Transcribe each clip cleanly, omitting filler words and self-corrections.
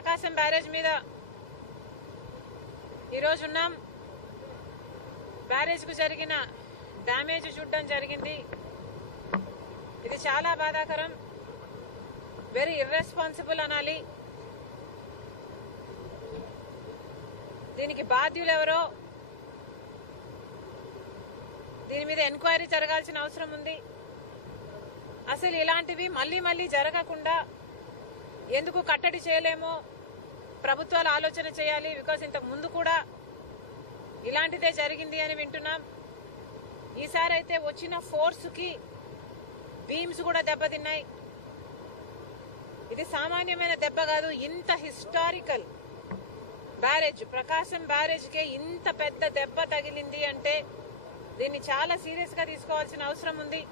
ప్రకాశం barrage మీద ఈరోజు ఉన్నాం. బ్యారేజ్ కు జరిగిన డ్యామేజ్ చూడడం జరిగింది. ఇది చాలా బాధాకరం, వెరీ ఇర్రెస్పాన్సిబుల్ అనాలి. దీనికి బాధ్యులు ఎవరో దీని మీద ఎంక్వైరీ జరగాల్సిన అవసరం ఉంది. అసలు ఇలాంటివి మళ్లీ మళ్లీ జరగకుండా ఎందుకు కట్టడి చేయలేమో ప్రభుత్వాలు ఆలోచన చేయాలి. బికాస్ ఇంతకు ముందు కూడా ఇలాంటిదే జరిగింది అని వింటున్నాం. ఈసారి అయితే వచ్చిన ఫోర్స్ కి బీమ్స్ కూడా దెబ్బతిన్నాయి. ఇది సామాన్యమైన దెబ్బ కాదు. ఇంత హిస్టారికల్ బ్యారేజ్, ప్రకాశం బ్యారేజ్ కే ఇంత పెద్ద దెబ్బ తగిలింది అంటే దీన్ని చాలా సీరియస్ గా తీసుకోవాల్సిన అవసరం ఉంది.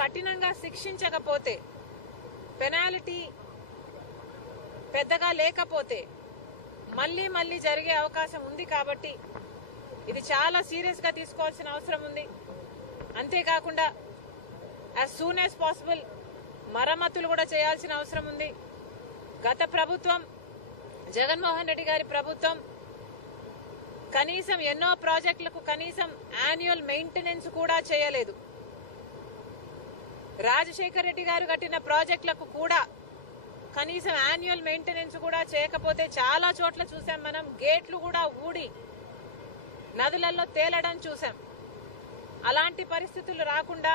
కఠినంగా శిక్షించకపోతే, పెనాల్టీ పెద్దగా లేకపోతే మళ్లీ మళ్లీ జరిగే అవకాశం ఉంది. కాబట్టి ఇది చాలా సీరియస్ గా తీసుకోవాల్సిన అవసరం ఉంది. అంతేకాకుండా యాజ్ సూన్ యాజ్ పాసిబుల్ మరమ్మతులు కూడా చేయాల్సిన అవసరం ఉంది. గత ప్రభుత్వం, జగన్మోహన్ రెడ్డి గారి ప్రభుత్వం కనీసం ఎన్నో ప్రాజెక్టులకు కనీసం యాన్యువల్ మెయింటెనెన్స్ కూడా చేయలేదు. రాజశేఖర్ రెడ్డి గారు కట్టిన ప్రాజెక్టులకు కూడా కనీసం యాన్యువల్ మెయింటెనెన్స్ కూడా చేయకపోతే చాలా చోట్ల చూసాం మనం. గేట్లు కూడా ఊడి నదులలో తేలడం చూసాం. అలాంటి పరిస్థితులు రాకుండా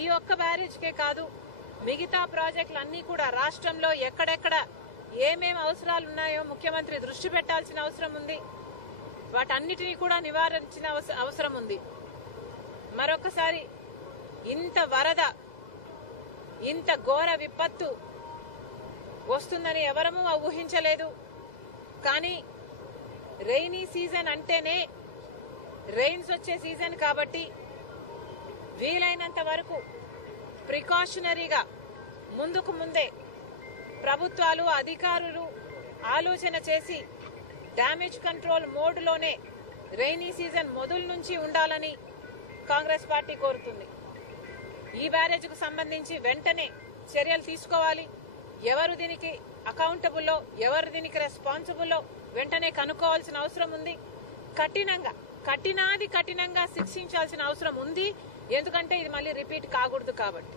ఈ ఒక్క బ్యారేజ్కే కాదు, మిగతా ప్రాజెక్టులన్నీ కూడా రాష్ట్రంలో ఎక్కడెక్కడ ఏమేం అవసరాలు ఉన్నాయో ముఖ్యమంత్రి దృష్టి పెట్టాల్సిన అవసరం ఉంది. వాటన్నిటినీ కూడా నివారించిన అవసరం ఉంది. మరొకసారి ఇంత వరద, ఇంత ఘోర విపత్తు వస్తుందని ఎవరమూ ఊహించలేదు. కానీ రెయినీ సీజన్ అంటేనే రెయిన్స్ వచ్చే సీజన్ కాబట్టి వీలైనంత వరకు ప్రికాషనరీగా ముందుకు ముందే ప్రభుత్వాలు, అధికారులు ఆలోచన చేసి డ్యామేజ్ కంట్రోల్ మోడ్లోనే రెయినీ సీజన్ మొదలు నుంచి ఉండాలని కాంగ్రెస్ పార్టీ కోరుతుంది. ఈ బ్యారేజ్కు సంబంధించి వెంటనే చర్యలు తీసుకోవాలి. ఎవరు దీనికి అకౌంటబుల్లో, ఎవరు దీనికి రెస్పాన్సిబుల్లో వెంటనే కనుక్కోవాల్సిన అవసరం ఉంది. కఠినంగా శిక్షించాల్సిన అవసరం ఉంది. ఎందుకంటే ఇది మళ్ళీ రిపీట్ కాకూడదు కాబట్టి.